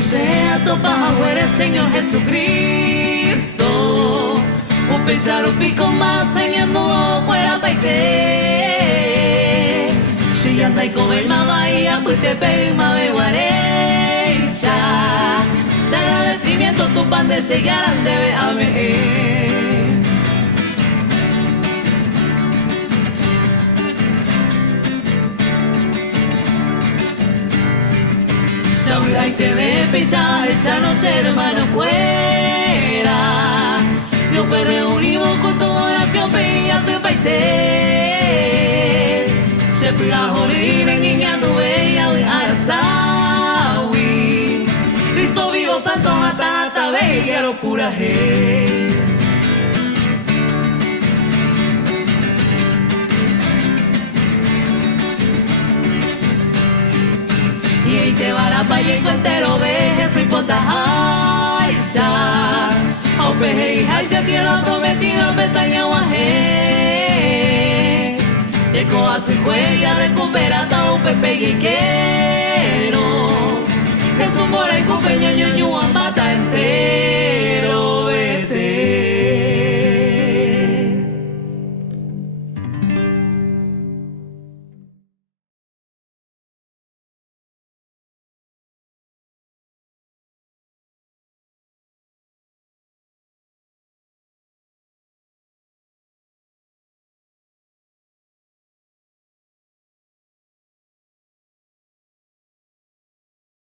Sea tu paja Señor Jesucristo. O pensar o pico más enseñando fuera paite. Si anda y come bahía pues te pega me guarecha. Se agradecimiento tu pan de sellar debe haber. Ahí te ve picha, esa no ser hermano fuera. Yo me reunimos con tu oración, píllate paite. Se pega a jorir en niña tu bella, we arasawi. Cristo vivo, santo, hasta bella, pura gente. Y te va la paye entero veje soy potajaisa. O peje y jaisa tierra prometida pestaña guaje. De coa se cuella recupera ta un pepe guiquero. Es un mora y cupeño ñoño ambata entero.